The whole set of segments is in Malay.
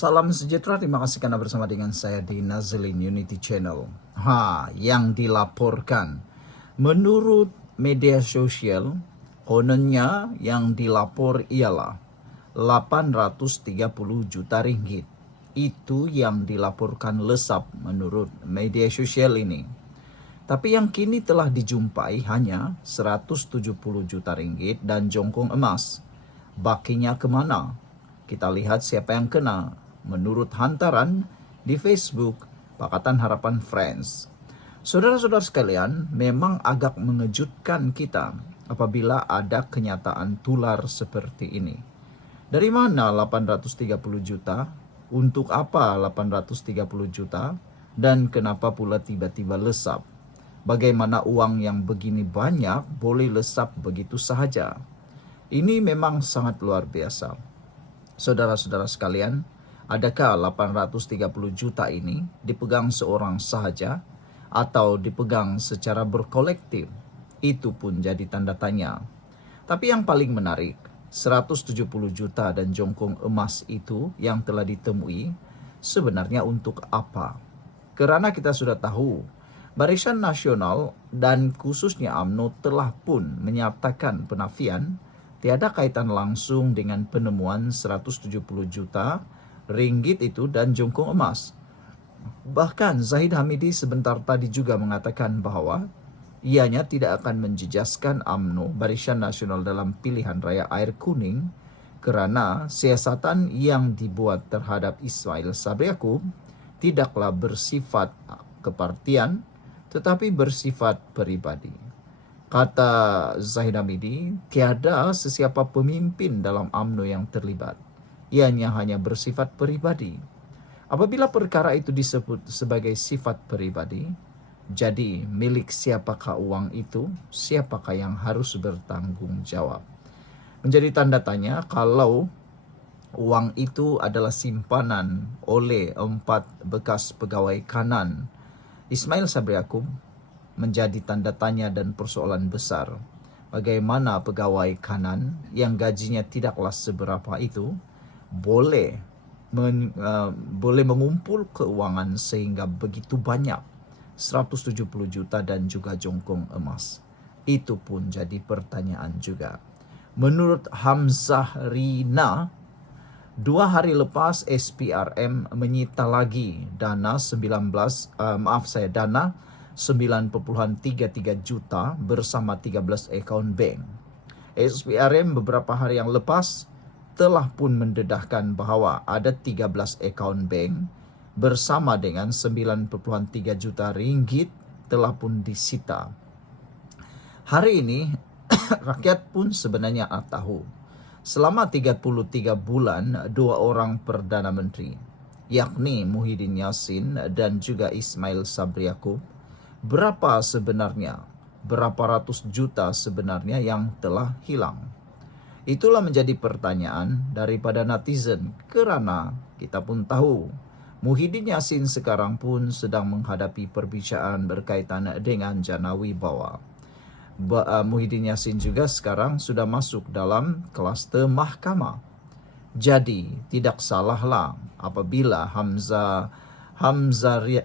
Salam sejahtera, terima kasih karena bersama dengan saya di Nazlin Unity Channel. Yang dilaporkan. Menurut media sosial, kononnya yang dilapor ialah 830 juta ringgit. Itu yang dilaporkan lesap menurut media sosial ini. Tapi yang kini telah dijumpai hanya 170 juta ringgit dan jongkong emas. Bakinya kemana? Kita lihat siapa yang kena. Menurut hantaran di Facebook Pakatan Harapan Friends. Saudara-saudara sekalian, memang agak mengejutkan kita apabila ada kenyataan tular seperti ini. Dari mana 830 juta? Untuk apa 830 juta? Dan kenapa pula tiba-tiba lesap? Bagaimana uang yang begini banyak boleh lesap begitu sahaja? Ini memang sangat luar biasa. Saudara-saudara sekalian, adakah 830 juta ini dipegang seorang sahaja atau dipegang secara berkolektif? Itu pun jadi tanda tanya. Tapi yang paling menarik, 170 juta dan jongkong emas itu yang telah ditemui sebenarnya untuk apa? Karena kita sudah tahu, Barisan Nasional dan khususnya UMNO telah pun menyatakan penafian tiada kaitan langsung dengan penemuan 170 juta ringgit itu dan jongkong emas. Bahkan Zahid Hamidi sebentar tadi juga mengatakan bahwa ianya tidak akan menjejaskan UMNO Barisan Nasional dalam pilihan raya air kuning kerana siasatan yang dibuat terhadap Ismail Sabri Yaakob tidaklah bersifat kepartian tetapi bersifat peribadi. Kata Zahid Hamidi, tiada sesiapa pemimpin dalam UMNO yang terlibat. Ianya hanya bersifat peribadi. Apabila perkara itu disebut sebagai sifat peribadi, jadi milik siapakah uang itu? Siapakah yang harus bertanggung jawab? Menjadi tanda tanya kalau uang itu adalah simpanan oleh 4 bekas pegawai kanan Ismail Sabri Yaakob, menjadi tanda tanya dan persoalan besar. Bagaimana pegawai kanan yang gajinya tidaklah seberapa itu boleh mengumpul keuangan sehingga begitu banyak 170 juta dan juga jongkong emas. Itu pun jadi pertanyaan juga. Menurut Hamzah Rina, 2 hari lepas SPRM menyita lagi dana 9.33 juta bersama 13 akaun bank. SPRM beberapa hari yang lepas telah pun mendedahkan bahawa ada 13 akaun bank bersama dengan 9.3 juta ringgit telah pun disita. Hari ini rakyat pun sebenarnya tahu. Selama 33 bulan, 2 orang Perdana Menteri, yakni Muhyiddin Yassin dan juga Ismail Sabri Yaakob, berapa ratus juta sebenarnya yang telah hilang? Itulah menjadi pertanyaan daripada netizen kerana kita pun tahu Muhyiddin Yassin sekarang pun sedang menghadapi perbincangan berkaitan dengan jana wibawa. Muhyiddin Yassin juga sekarang sudah masuk dalam kluster mahkamah. Jadi tidak salahlah apabila Hamzah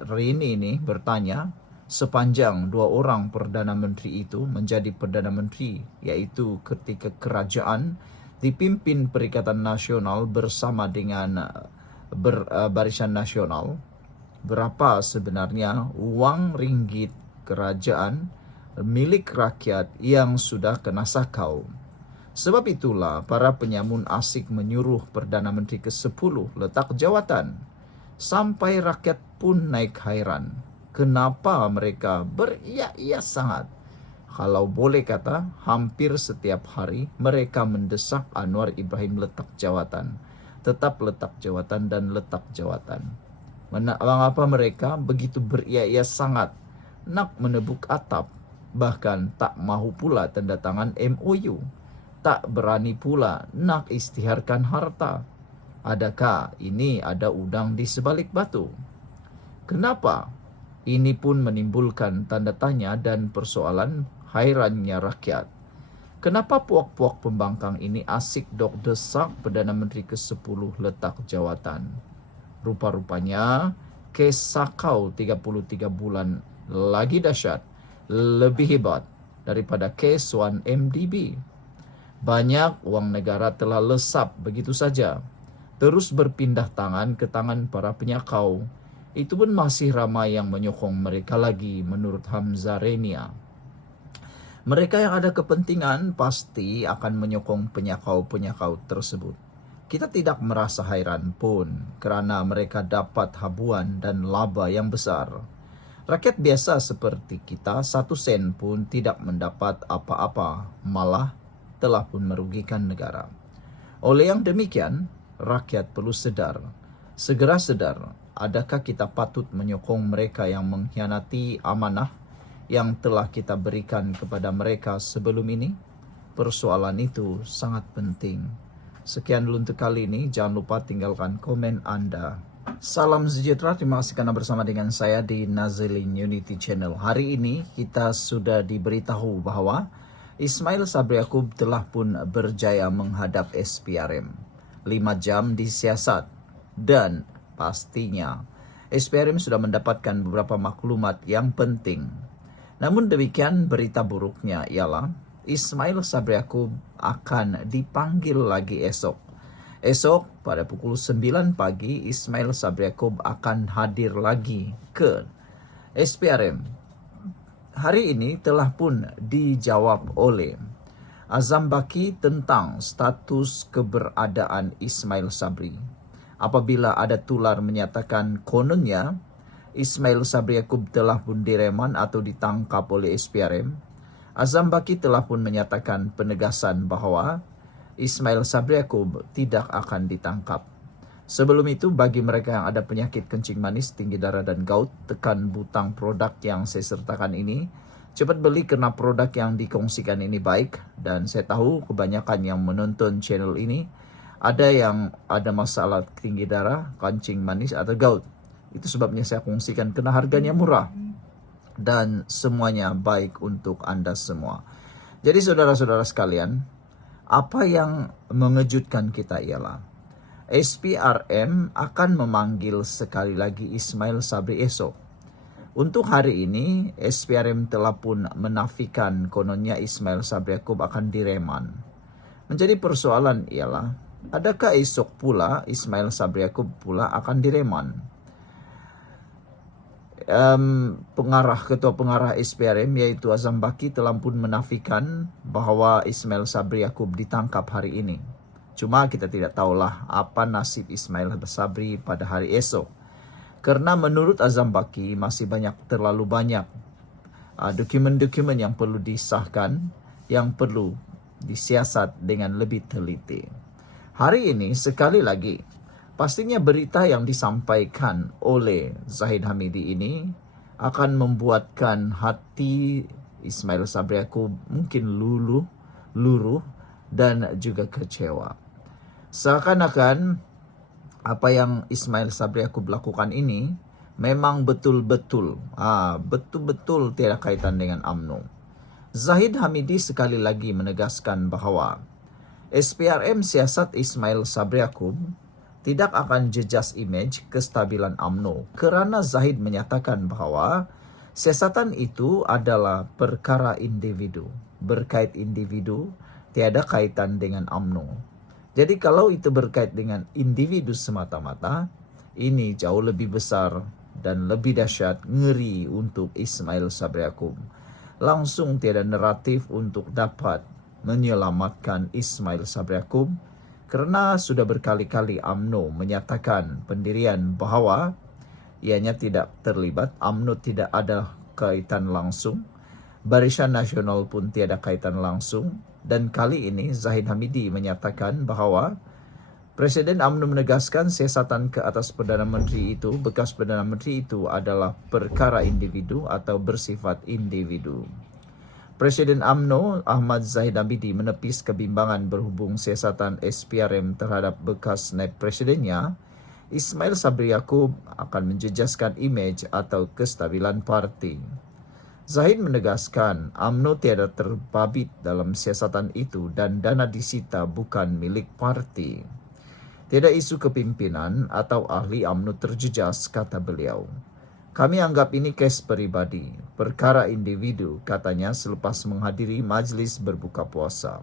Rini ini bertanya, sepanjang 2 orang Perdana Menteri itu menjadi Perdana Menteri, yaitu ketika kerajaan dipimpin Perikatan Nasional bersama dengan Barisan Nasional, berapa sebenarnya uang ringgit kerajaan milik rakyat yang sudah kena sakau. Sebab itulah para penyamun asik menyuruh Perdana Menteri ke-10 letak jawatan. Sampai rakyat pun naik hairan. Kenapa mereka beria-ia sangat? Kalau boleh kata, hampir setiap hari mereka mendesak Anwar Ibrahim letak jawatan. Tetap letak jawatan dan letak jawatan. Mengapa mereka begitu beria-ia sangat nak menebuk atap? Bahkan tak mahu pula tanda tangan MOU. Tak berani pula nak isytiharkan harta. Adakah ini ada udang di sebalik batu? Kenapa? Ini pun menimbulkan tanda tanya dan persoalan hairannya rakyat. Kenapa puak-puak pembangkang ini asik dok desak Perdana Menteri ke-10 letak jawatan? Rupa-rupanya kes Sakau 33 bulan lagi dahsyat, lebih hebat daripada kes 1MDB. Banyak wang negara telah lesap begitu saja, terus berpindah tangan ke tangan para penyakau. Itu pun masih ramai yang menyokong mereka lagi, menurut Hamzah Renia. Mereka yang ada kepentingan pasti akan menyokong penyakau-penyakau tersebut. Kita tidak merasa hairan pun kerana mereka dapat habuan dan laba yang besar. Rakyat biasa seperti kita 1 sen pun tidak mendapat apa-apa, malah telah pun merugikan negara. Oleh yang demikian, rakyat perlu segera sedar, adakah kita patut menyokong mereka yang mengkhianati amanah yang telah kita berikan kepada mereka sebelum ini? Persoalan itu sangat penting. Sekian dulu untuk kali ini. Jangan lupa tinggalkan komen Anda. Salam sejahtera. Terima kasih karena bersama dengan saya di Nazilin Unity Channel. Hari ini kita sudah diberitahu bahwa Ismail Sabri Yaakob telah pun berjaya menghadap SPRM. 5 jam disiasat. Dan pastinya SPRM sudah mendapatkan beberapa maklumat yang penting. Namun demikian, berita buruknya ialah Ismail Sabri Yaakob akan dipanggil lagi esok. Esok pada pukul 9 pagi, Ismail Sabri Yaakob akan hadir lagi ke SPRM. Hari ini telah pun dijawab oleh Azam Baki tentang status keberadaan Ismail Sabri. Apabila ada tular menyatakan kononnya Ismail Sabri Yaakob telah pun direman atau ditangkap oleh SPRM, Azam Baki telah pun menyatakan penegasan bahawa Ismail Sabri Yaakob tidak akan ditangkap. Sebelum itu, bagi mereka yang ada penyakit kencing manis, tinggi darah dan gout, tekan butang produk yang saya sertakan ini. Cepat beli kerana produk yang dikongsikan ini baik, dan saya tahu kebanyakan yang menonton channel ini ada yang ada masalah tinggi darah, kencing manis atau gout. Itu sebabnya saya kongsikan kerana harganya murah dan semuanya baik untuk anda semua. Jadi saudara-saudara sekalian, apa yang mengejutkan kita ialah SPRM akan memanggil sekali lagi Ismail Sabri esok. Untuk hari ini, SPRM telah pun menafikan kononnya Ismail Sabri Yaakob akan direman. Menjadi persoalan ialah, adakah esok pula Ismail Sabri Yaakob pula akan direman? Ketua pengarah SPRM iaitu Azam Baki telah pun menafikan bahawa Ismail Sabri Yaakob ditangkap hari ini. Cuma kita tidak tahulah apa nasib Ismail Sabri pada hari esok. Kerana menurut Azam Baki masih terlalu banyak dokumen-dokumen yang perlu disahkan, yang perlu disiasat dengan lebih teliti. Hari ini sekali lagi, pastinya berita yang disampaikan oleh Zahid Hamidi ini akan membuatkan hati Ismail Sabri Yaakob mungkin luruh dan juga kecewa. Seakan-akan apa yang Ismail Sabri Yaakob lakukan ini memang betul-betul tiada kaitan dengan UMNO. Zahid Hamidi sekali lagi menegaskan bahawa SPRM siasat Ismail Sabri Yaakob tidak akan jejas imej kestabilan UMNO kerana Zahid menyatakan bahawa siasatan itu adalah perkara individu, berkait individu, tiada kaitan dengan UMNO. Jadi kalau itu berkait dengan individu semata-mata, ini jauh lebih besar dan lebih dahsyat, ngeri untuk Ismail Sabri Yaakob. Langsung tiada naratif untuk dapat menyelamatkan Ismail Sabri Yaakob. Kerana sudah berkali-kali UMNO menyatakan pendirian bahawa ianya tidak terlibat, UMNO tidak ada kaitan langsung, Barisan Nasional pun tiada kaitan langsung, dan kali ini Zahid Hamidi menyatakan bahawa Presiden UMNO menegaskan siasatan ke atas Perdana Menteri itu, bekas Perdana Menteri itu adalah perkara individu atau bersifat individu. Presiden UMNO Ahmad Zahid Hamidi menepis kebimbangan berhubung siasatan SPRM terhadap bekas naib presidennya, Ismail Sabri Yaakob akan menjejaskan imej atau kestabilan parti. Zahid menegaskan UMNO tiada terbabit dalam siasatan itu dan dana disita bukan milik parti. Tidak isu kepimpinan atau ahli UMNO terjejas, kata beliau. Kami anggap ini kes pribadi, perkara individu, katanya selepas menghadiri majlis berbuka puasa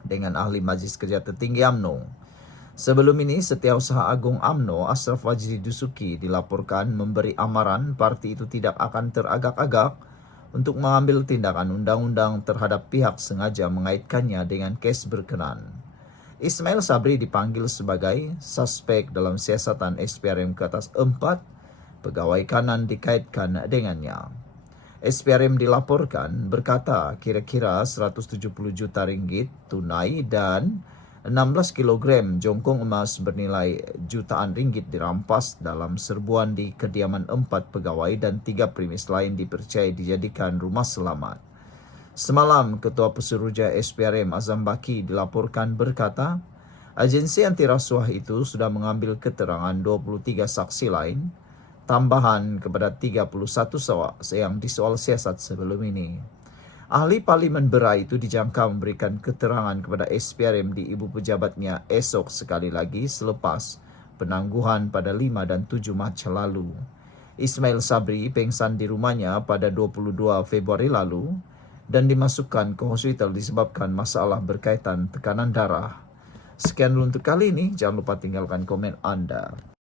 dengan ahli Majlis Kerja Tertinggi UMNO. Sebelum ini, Setiausaha Agung UMNO Ashraf Wajdi Dusuki dilaporkan memberi amaran parti itu tidak akan teragak-agak untuk mengambil tindakan undang-undang terhadap pihak sengaja mengaitkannya dengan kes berkenan. Ismail Sabri dipanggil sebagai suspek dalam siasatan SPRM ke atas 4 pegawai kanan dikaitkan dengannya. SPRM dilaporkan berkata kira-kira 170 juta ringgit tunai dan 16 kg jongkong emas bernilai jutaan ringgit dirampas dalam serbuan di kediaman 4 pegawai dan 3 premis lain dipercayai dijadikan rumah selamat. Semalam, Ketua Pesuruhjaya SPRM Azam Baki dilaporkan berkata, agensi anti rasuah itu sudah mengambil keterangan 23 saksi lain, tambahan kepada 31 yang disoal siasat sebelum ini. Ahli Parlimen Berai itu dijangka memberikan keterangan kepada SPRM di ibu pejabatnya esok sekali lagi selepas penangguhan pada 5 dan 7 Mac lalu. Ismail Sabri pingsan di rumahnya pada 22 Februari lalu dan dimasukkan ke hospital disebabkan masalah berkaitan tekanan darah. Sekian dulu untuk kali ini, jangan lupa tinggalkan komen Anda.